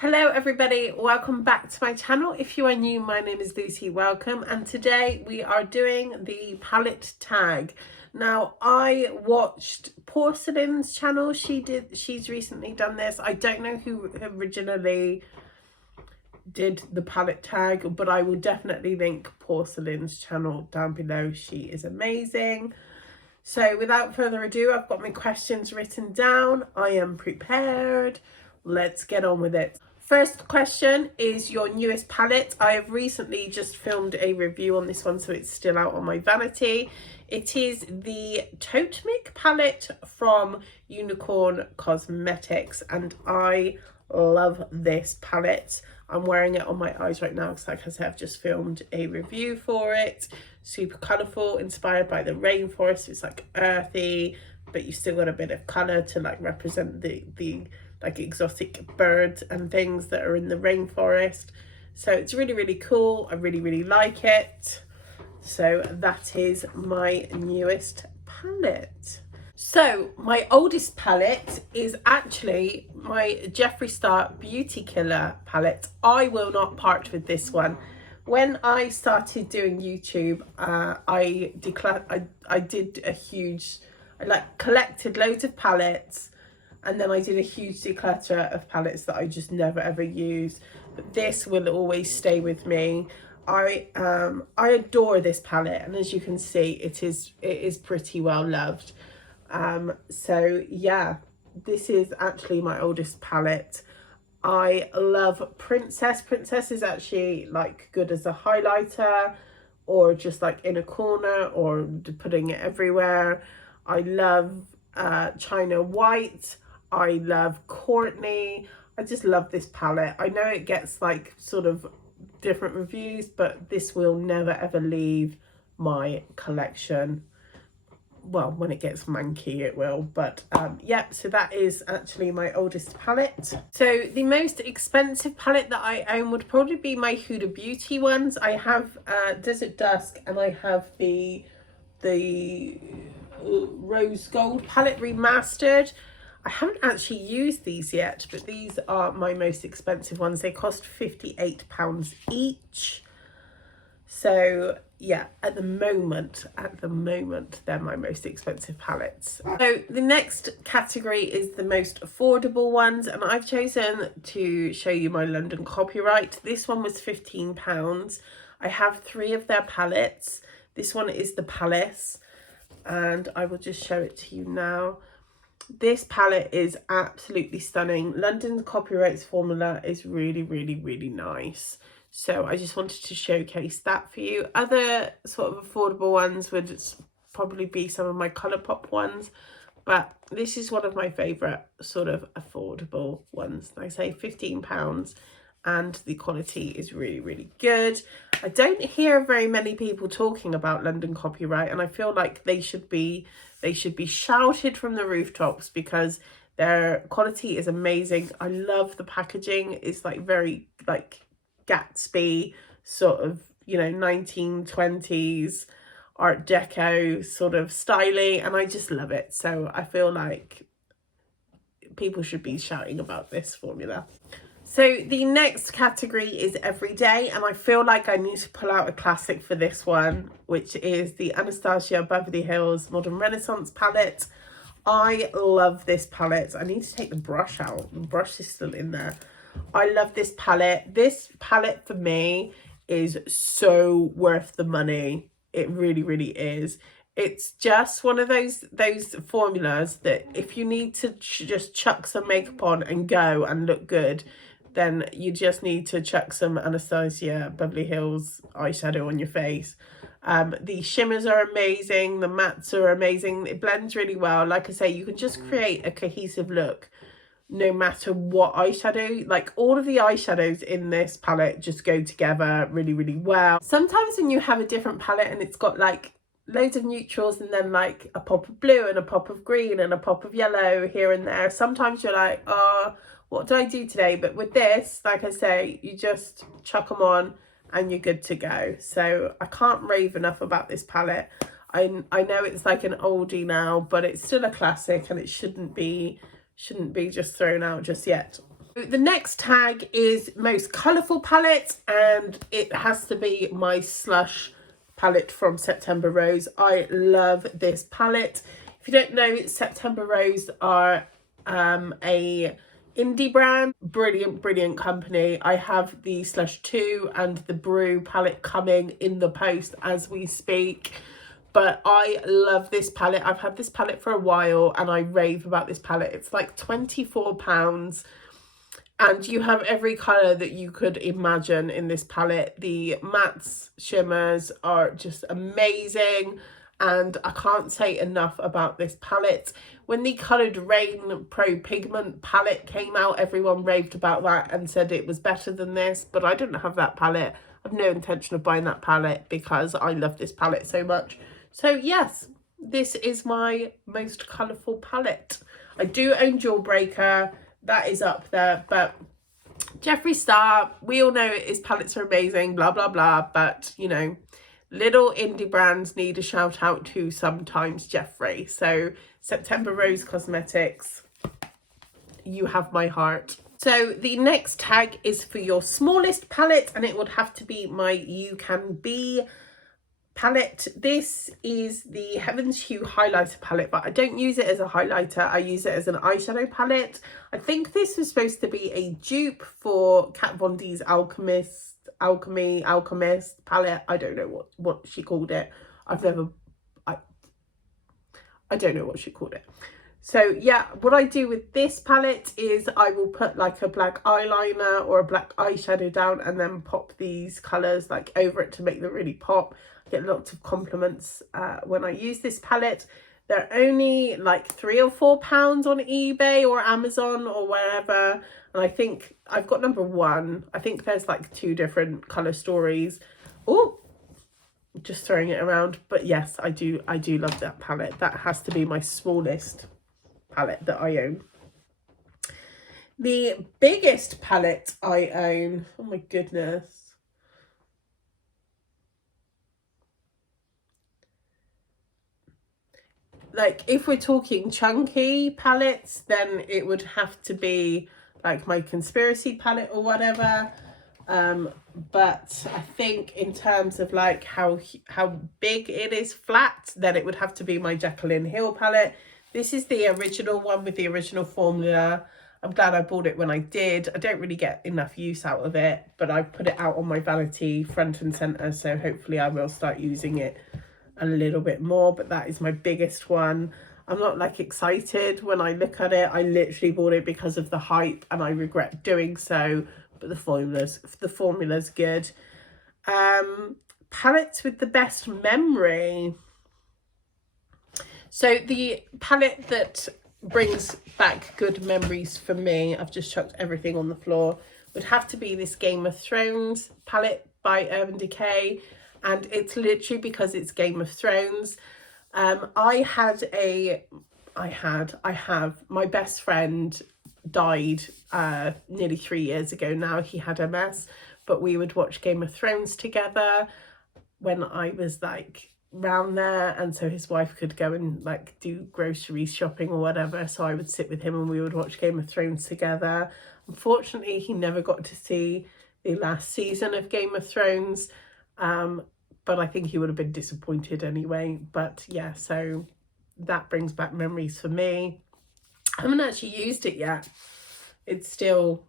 Hello everybody, welcome back to my channel. If you are new, my name is Lucy, welcome, and today we are doing the palette tag. Now I watched Porcelain's channel. She's recently done this. I don't know who originally did the palette tag, but I will definitely link Porcelain's channel down below. She is amazing. So without further ado, I've got my questions written down. I am prepared. Let's get on with it. First question is your newest palette. I have recently just filmed a review on this one, so it's still out on my vanity. It is the Totemic palette from Unicorn Cosmetics, and I love this palette. I'm wearing it on my eyes right now because, like I said, I've just filmed a review for it. Super colourful, inspired by the rainforest. It's like earthy, but you still got a bit of colour to like represent the like exotic birds and things that are in the rainforest. So it's really cool. I really like it. So that is my newest palette. So my oldest palette is actually my Jeffree Star Beauty Killer palette. I will not part with this one. When I started doing YouTube, I collected loads of palettes, and then I did a huge declutter of palettes that I just never ever used. But this will always stay with me. I adore this palette, and as you can see, it is pretty well loved. So yeah, this is actually my oldest palette. I love Princess. Princess is actually like good as a highlighter, or just like in a corner, or putting it everywhere. I love China White. I love Courtney. I just love this palette. I know it gets like sort of different reviews, but this will never ever leave my collection. Well, when it gets manky it will, but yep, so that is actually my oldest palette. So the most expensive palette that I own would probably be my Huda Beauty ones. I have Desert Dusk, and I have the Rose Gold palette remastered. I haven't actually used these yet, but these are my most expensive ones. They cost £58 each. So yeah, at the moment, they're my most expensive palettes. So the next category is the most affordable ones, and I've chosen to show you my London Copyright. This one was £15. I have 3 of their palettes. This one is the Palace, and I will just show it to you now. This palette is absolutely stunning. London Copyright's formula is really nice. So I just wanted to showcase that for you. Other sort of affordable ones would probably be some of my Colourpop ones, but this is one of my favourite sort of affordable ones. Like I say, £15, and the quality is really good. I don't hear very many people talking about London Copyright, and I feel like they should be shouted from the rooftops because their quality is amazing. I love the packaging. It's like very like Gatsby sort of, you know, 1920s Art Deco sort of styling, and I just love it. So I feel like people should be shouting about this formula. So the next category is everyday, and I feel like I need to pull out a classic for this one, which is the Anastasia Beverly Hills Modern Renaissance palette. I love this palette. I need to take the brush out. The brush is still in there. I love this palette. This palette for me is so worth the money. It really is. It's just one of those formulas that if you need to just chuck some makeup on and go and look good, then you just need to chuck some Anastasia Beverly Hills eyeshadow on your face. The shimmers are amazing. The mattes are amazing. It blends really well. Like I say, you can just create a cohesive look no matter what eyeshadow. Like all of the eyeshadows in this palette just go together really well. Sometimes when you have a different palette and it's got like loads of neutrals and then like a pop of blue and a pop of green and a pop of yellow here and there, sometimes you're like, oh, what do I do today? But with this, like I say, you just chuck them on and you're good to go. So I can't rave enough about this palette. I know it's like an oldie now, but it's still a classic, and it shouldn't be just thrown out just yet. The next tag is most colourful palette, and it has to be my Slush palette from September Rose. I love this palette. If you don't know, September Rose are a indie brand. Brilliant company. I have the Slush 2 and the Brew palette coming in the post as we speak. But I love this palette. I've had this palette for a while and I rave about this palette. It's like £24. And you have every colour that you could imagine in this palette. The mattes, shimmers are just amazing. And I can't say enough about this palette. When the Coloured Rain Pro Pigment palette came out, everyone raved about that and said it was better than this. But I didn't have that palette. I have no intention of buying that palette because I love this palette so much. So yes, this is my most colourful palette. I do own Jawbreaker. That is up there, but Jeffree Star, we all know his palettes are amazing, blah blah blah, but you know, little indie brands need a shout out to sometimes, Jeffree. So September Rose Cosmetics, you have my heart. So the next tag is for your smallest palette, and it would have to be my You Can Be palette. This is the Heaven's Hue highlighter palette, but I don't use it as a highlighter. I use it as an eyeshadow palette. I think this was supposed to be a dupe for Kat Von D's Alchemist palette. I don't know what she called it. I don't know what she called it. So yeah, what I do with this palette is I will put like a black eyeliner or a black eyeshadow down and then pop these colours like over it to make them really pop. I get lots of compliments when I use this palette. They're only like £3 or £4 on eBay or Amazon or wherever. And I think I've got number 1. I think there's like 2 different colour stories. Oh, just throwing it around. But yes, I do love that palette. That has to be my smallest palette that I own. The biggest palette I own, oh my goodness, like if we're talking chunky palettes, then it would have to be like my Conspiracy palette or whatever. But I think in terms of like how big it is flat, then it would have to be my Jaclyn Hill palette. This is the original one with the original formula. I'm glad I bought it when I did. I don't really get enough use out of it, but I put it out on my vanity front and centre, so hopefully I will start using it a little bit more. But that is my biggest one. I'm not like excited when I look at it. I literally bought it because of the hype and I regret doing so, but the formula's good. Palettes with the best memory. So the palette that brings back good memories for me, I've just chucked everything on the floor, would have to be this Game of Thrones palette by Urban Decay. And it's literally because it's Game of Thrones. I have, my best friend died nearly 3 years ago now. He had MS, but we would watch Game of Thrones together when I was like round there, and so his wife could go and like do grocery shopping or whatever, so I would sit with him and we would watch Game of Thrones together. Unfortunately, he never got to see the last season of Game of Thrones, but I think he would have been disappointed anyway. But yeah, so that brings back memories for me. I haven't actually used it yet. It's still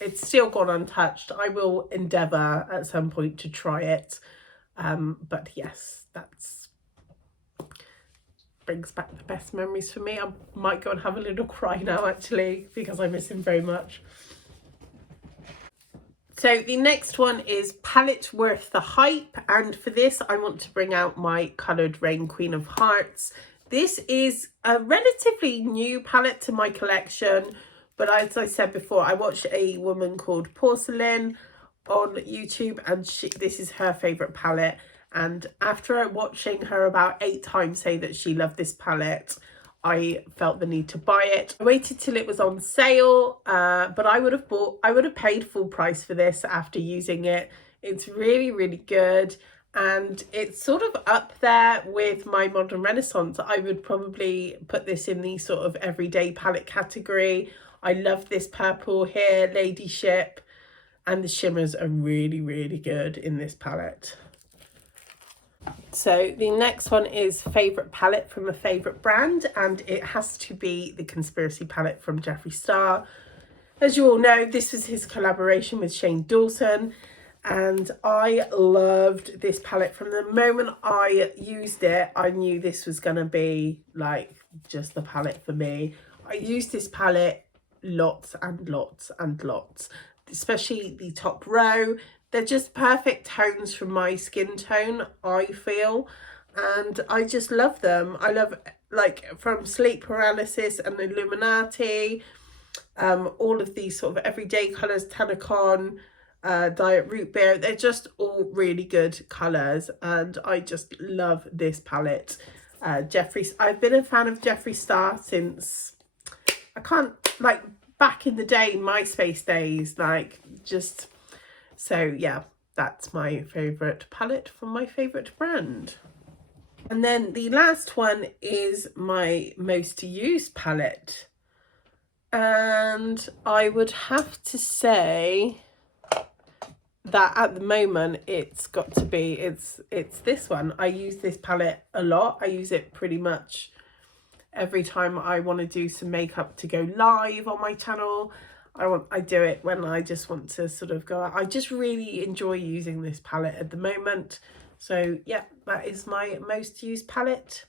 gone untouched. I will endeavour at some point to try it. But yes, that's brings back the best memories for me. I might go and have a little cry now actually, because I miss him very much. So the next one is Palette Worth the Hype, and for this I want to bring out my Coloured Rain Queen of Hearts. This is a relatively new palette to my collection, but as I said before, I watched a woman called Porcelain on YouTube, and this is her favourite palette, and after watching her about 8 times say that she loved this palette, I felt the need to buy it. I waited till it was on sale, but I would have paid full price for this after using it. It's really good, and it's sort of up there with my Modern Renaissance. I would probably put this in the sort of everyday palette category. I love this purple here, Ladyship, and the shimmers are really, really good in this palette. So the next one is favourite palette from a favourite brand, and it has to be the Conspiracy palette from Jeffree Star. As you all know, this was his collaboration with Shane Dawson, and I loved this palette. From the moment I used it, I knew this was going to be like just the palette for me. I used this palette lots and lots and lots, especially the top row. They're just perfect tones for my skin tone, I feel, and I just love them. I love, like, from Sleep Paralysis and Illuminati, all of these sort of everyday colours, Tanacon, Diet Root Beer, they're just all really good colours, and I just love this palette. I've been a fan of Jeffree Star since, I can't, like, back in the day, MySpace days, like, just... So yeah, that's my favourite palette from my favourite brand. And then the last one is my most used palette. And I would have to say that at the moment it's got to be, it's this one. I use this palette a lot. I use it pretty much every time I want to do some makeup to go live on my channel. I do it when I just want to sort of go out. I just really enjoy using this palette at the moment. So yeah, that is my most used palette.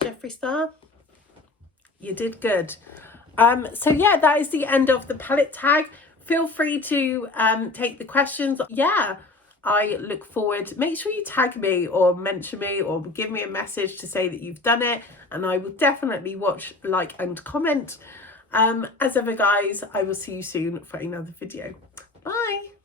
Jeffree Star, you did good. So yeah, that is the end of the palette tag. Feel free to take the questions. Yeah, I look forward. Make sure you tag me or mention me or give me a message to say that you've done it, and I will definitely watch, like, and comment. As ever, guys, I will see you soon for another video. Bye.